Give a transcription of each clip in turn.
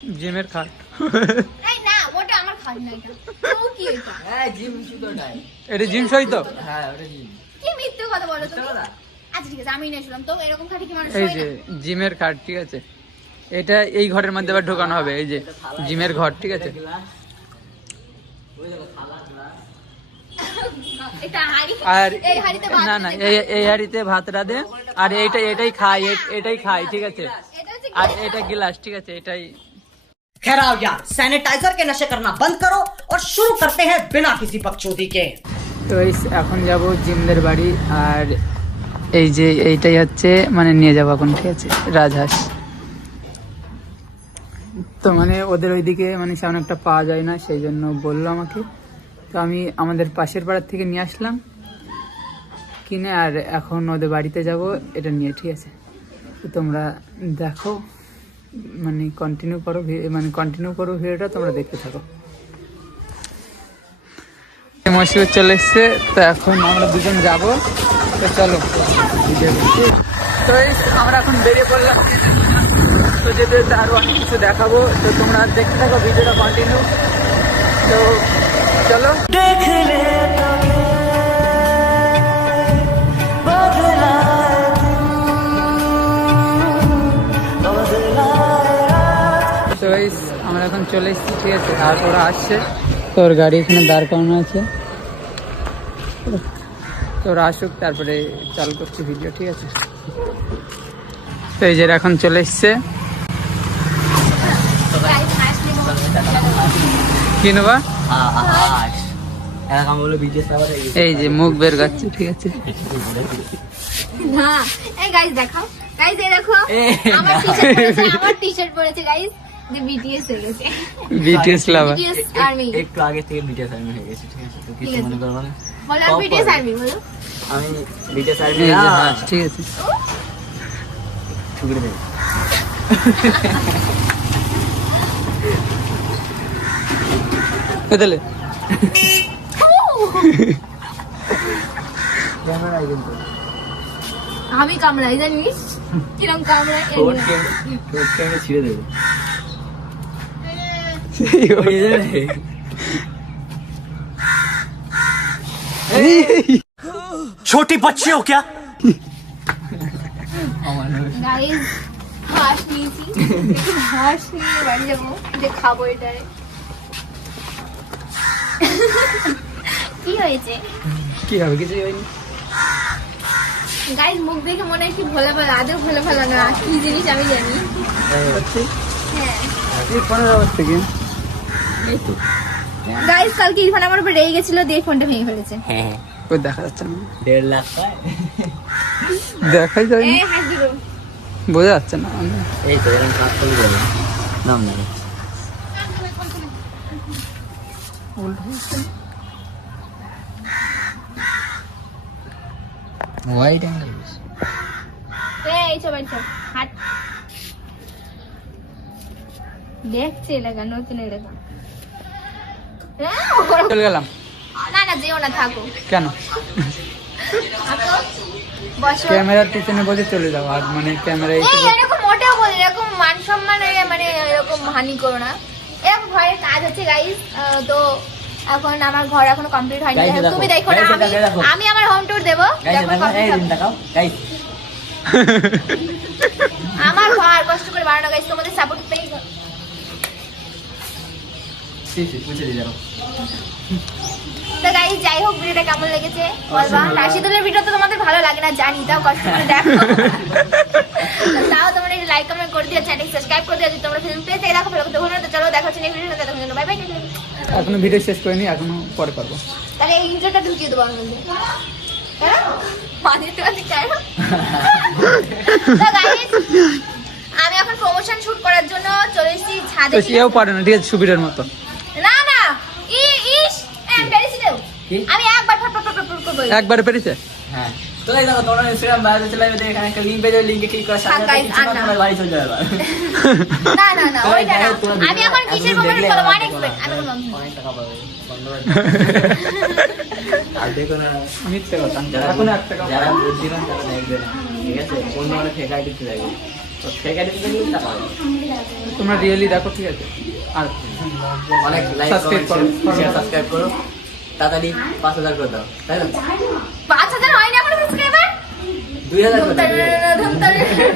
জিমের খাট। এই না ওটা আমার খাট না, এটা তো কি এটা? হ্যাঁ জিম শুধু নাই। এটা জিম সই তো? হ্যাঁ ওটা জিম। কি মিথ্যে কথা বলো তুমি? মিথ্যে কথা? আচ্ছা ঠিক আছে, আমি নিয়ে শুনলাম তো এরকম খাটে কি মানুষ এই শোয় যে না? জিমের খাট, ঠিক আছে, এটা এই ঘরের মধ্যে আবার ঢোকানো হবে, এই যে জিমের ঘর, ঠিক আছে। এটা হাড়ি, আর এই হাড়িতে ভাত না না, এই হাড়িতে ভাত রাঁধে, আর এটাই খাই, ঠিক আছে। এটা হচ্ছে আর এটা গ্লাস, ঠিক আছে, এটাই। खैर आओ यार, सैनिटाइजर के नशे करना बंद करो और शुरू करते हैं बिना किसी बकचोदी के। তো এখন যাব জিমদের বাড়ি, আর এই যে এইটাই হচ্ছে মানে নিয়ে যাবো এখন, ঠিক আছে, রাজহাঁস। তো মানে ওদের ওইদিকে মানে সেমন একটা পাওয়া যায় না, সেই জন্য বললো আমাকে। তো আমি আমাদের পাশের পাড়ার থেকে নিয়ে আসলাম কিনে, আর এখন ওদের বাড়িতে যাব এটা নিয়ে, ঠিক আছে। তো তোমরা দেখো, মানে কন্টিনিউ করো ভিডিওটা, তোমরা দেখতে থাকো। মসজিদ চলে এসছে, তো এখন আমরা দুজন যাব, তো চলো। তো আমরা এখন বেরিয়ে পড়লাম, তো যেতে যেতে আরো অনেক কিছু দেখাবো, তো তোমরা দেখতে থাকো ভিডিওটা কন্টিনিউ। তো চলো। তো আমরা এখন চলে এসেছি, ঠিক আছে, আর ওরা আসছে, তো ওর গাড়ি এখানে দাঁড় করানো আছে, তো ওরা আসুক তারপরে চালু করছি ভিডিও, ঠিক আছে। তো এই যে এখন চলে এসছে, কি নেবা? এই যে মুখ বের করছে, ঠিক আছে। না এই গাইস দেখাও, গাইস এই দেখো আমার টি-শার্ট পরেছে গাইস, যে বিটিএস হয়ে গেছে, বিটিএস লাভার। BTS army. একটু আগে থেকে বিটিএস আর্মি হয়ে গেছে, ঠিক আছে, তো কিছু ঠিক আছে। মনে করবো না। বলো আমি বিটিএস আর্মি, বলো। আমি বিটিএস আর্মি এই না, যে হ্যাঁ, ঠিক আছে। ঠুকরে দেব। তাহলে ক্যামেরা কিন্তু আমি কামড়াই, জানিস কিরম কামড়াই? এই ঠোঁট নিয়ে। কেমনে ছিঁড়ে দেবো। छोटी बच्चे हो क्या? গাইস হাঁস নিয়েছি, একটু হাঁস নিয়ে বাড়ি যাবো, যে খাবো এটারে। কি হয়েছে কি হবে? কিছু হয়নি। গাইস? মুখ দেখে মনে হয় কি ভোলা ভালা, আদৌ ভোলা ভালা না, কি জিনিস আমি জানি। হ্যাঁ এই 15 আগস্ট থেকে গাইস, কালকে ইরফান আমার উপর রেগে গেছিল, দিয়ে ফোনটা ভেঙে ফেলেছে। হ্যাঁ ওই দেখা যাচ্ছে না, 1.5 লাখ পায়। দেখাই যায় এই হাত দিলো। বোঝা যাচ্ছে না। এই তো এরকম কাজ করে দেবো নাম না হোয়াইট অ্যাঙ্গেল। এই চল হাত দেখছে এলাকা, নতুন এলাকা। চলে গেলাম। না না যেও না, থাকো কেন? থাকো, বসো। ক্যামেরার পিছনে বসে চলে যাও, আর মানে ক্যামেরা এই এরকম মোটেও বল, এরকম মান সম্মান মানে এরকম হানি করো না। এরকম ঘরের কাজ হচ্ছে গাইস, তো এখন আমার ঘর এখনো কমপ্লিট হয়নি। Guys, দেখো, তুমি দেখো না, guys, দেখো। আমি আমার হোম ট্যুর দেবো যখন complete হবে। আমার ঘর কষ্ট করে বানানো গাইস, তোমাদের সাপোর্ট পেয়ে। তো গাইস যাই হোক, ভিডিওটা কেমন লেগেছে বলবা। রাশিদুলের ভিডিও তো তোমাদের ভালো লাগে না জানি, তাও কষ্ট করে দেখো। তাও তোমরা একটু লাইক কমেন্ট করে দিও, চ্যানেল সাবস্ক্রাইব করে দিও, যদি তোমরা ফিল্ম পেজ থেকে দেখো। তো ভুলো না, তো চলো দেখা হচ্ছে নেক্সট ভিডিওতে, তখন বাই বাই। এখনো ভিডিও শেষ করিনি, এখনো পরে করবো। তাহলে এই ইন্ট্রোটা ঢুকিয়ে দেবো আমার মধ্যে। হ্যাঁ? বাদিতে বাদিতে আয়। তো গাইস আমি এখন প্রমোশন শুট করার জন্য চলে এসেছি ছাদে। তো সেও পারে না, ঠিক আছে, সুবিধার মতো। না না ইস আমি পেরেছি তো। আমি একবার ফট ফট ফট ফট করব। একবারে পেরেছে। হ্যাঁ তো এই দেখো তোমরা ইনস্টাগ্রাম বায়োতে চলে যাবে, এখানে একটা লিংক পেয়ে যাবে, লিংকে ক্লিক করে সাথে guys, সাথে আন্না। তোমার বাড়ি চলে যাবে। না না না তো ওইটা না, যাই হোক, তোমরা আমি এখন কিসের এখন প্রমোশন দেখলে করব? আমার ওয়ান এক্সপেক্ট আমি দেখো না, বললাম। অনেক টাকা পাবে বন্ধ করে আর দেখো না, মিথ্যে কথা। যারা এখনো 1 টাকা যারা বুদ্ধিমান তারা দেখবে না, ঠিক আছে, অন্য অনেক ফেক আইডি চলে যাবে। তো ফেক আইডি থেকে টাকা পাবে। তোমরা রিয়েলি দেখো, ঠিক আছে? আর অনেক লাইক Subscribe কমেন্ট করো। শেয়ার সাবস্ক্রাইব করো, তাড়াতাড়ি 5000 করে দাও, তাই না? 5000 হয়নি আমার সাবস্ক্রাইবার 2000 করে দাও।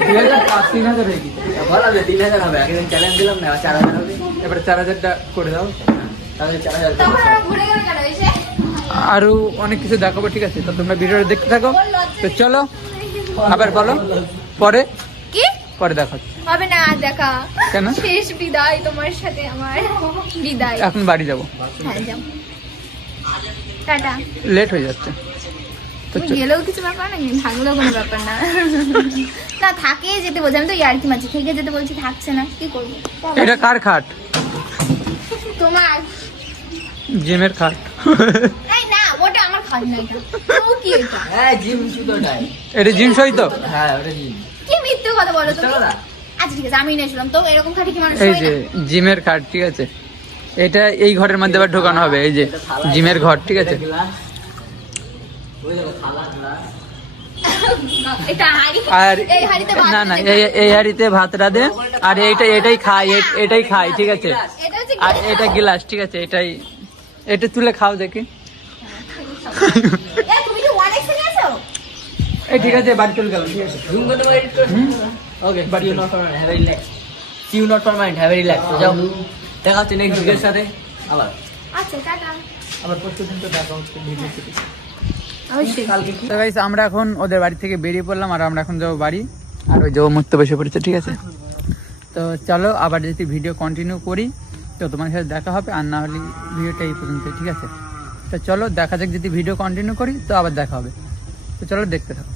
3000 হয়ে গেছে। বলা যে 3000 হবে, একদিন চ্যালেঞ্জ দিলাম না, 4000 হবে। এবারে 4000টা করে দাও। তাহলে 4000 তখন আমরা ঘুরে গেল কেন এসে আরো অনেক কিছু দেখাবো, ঠিক আছে? তো তোমরা ভিডিওটা দেখতে থাকো। তো চলো, আবার বলো পরে কি পরে দেখো। হবে না দেখা, কেন? শেষ বিদায় তোমার সাথে আমার বিদায়। এখন বাড়ি যাবো, হ্যাঁ যাও, টাটা। লেট হয়ে যাচ্ছে। তো তুমি গেলেও কিছু ব্যাপার না, থাকলেও কোনো ব্যাপার না। না থাকে যেতে বলছি, আমি তো ইয়ার্কি মারছি, থেকে যেতে বলছি, থাকছে না, কি করবো? এটা কার খাট? তোমার জিমের খাট। এই না, ওটা আমার খাট না, এটা ও কি এটা? হ্যাঁ জিম সুতোটাই। এটা জিম সই তো? হ্যাঁ ওটা জিম। কি মিথ্যে কথা বলো তুমি? মিথ্যে কথা? আচ্ছা ঠিক আছে, আমি নিয়েছিলাম তো, এরকম খাটে কি মানুষ এই শোয় যে না? জিমের খাট, ঠিক আছে? এটা এই ঘরের মধ্যে আবার ঢোকানো হবে, এই যে জিমের ঘর, ঠিক আছে? গ্লাস ওই দেখো থালা গ্লাস। এটা হাড়ি, আর এই হাড়িতে ভাত না না, দিতে পারে। এই হাড়িতে ভাত রাঁধে, আর এটাই খাই, এটাই খাই, ঠিক আছে? এটা হচ্ছে আর এটা গ্লাস, ঠিক আছে? এটা তুলে খাও দেখি। এ, তুমি কি 1x এ নিয়েছো? এই ঠিক আছে, বাড়ি চলে গেলাম, ঠিক আছে? জুম করতে পারি একটু? Okay, but you not for mind, have a relax. See you not for mind, have a relax. তো যাও, দেখা হচ্ছে নেক্সট ভিডিওর সাথে আবার। আচ্ছা টাটা। আবার প্রতিদিন তো দেখা হচ্ছে ভিডিওতে। অবশ্যই। তো গাইস, আমরা এখন ওদের বাড়ি থেকে বেরিয়ে পড়লাম, আর আমরা এখন যাবো বাড়ি। আর ওই যে ও মরতে বসে পড়েছে, ঠিক আছে? তো চলো, আবার যদি ভিডিও কন্টিনিউ করি তো তোমার সাথে দেখা হবে, আর না হলে ভিডিওটা এই পর্যন্ত, ঠিক আছে? তো চলো দেখা যাক, যদি ভিডিও কন্টিনিউ করি তো আবার দেখা হবে। তো চলো দেখতে থাকো।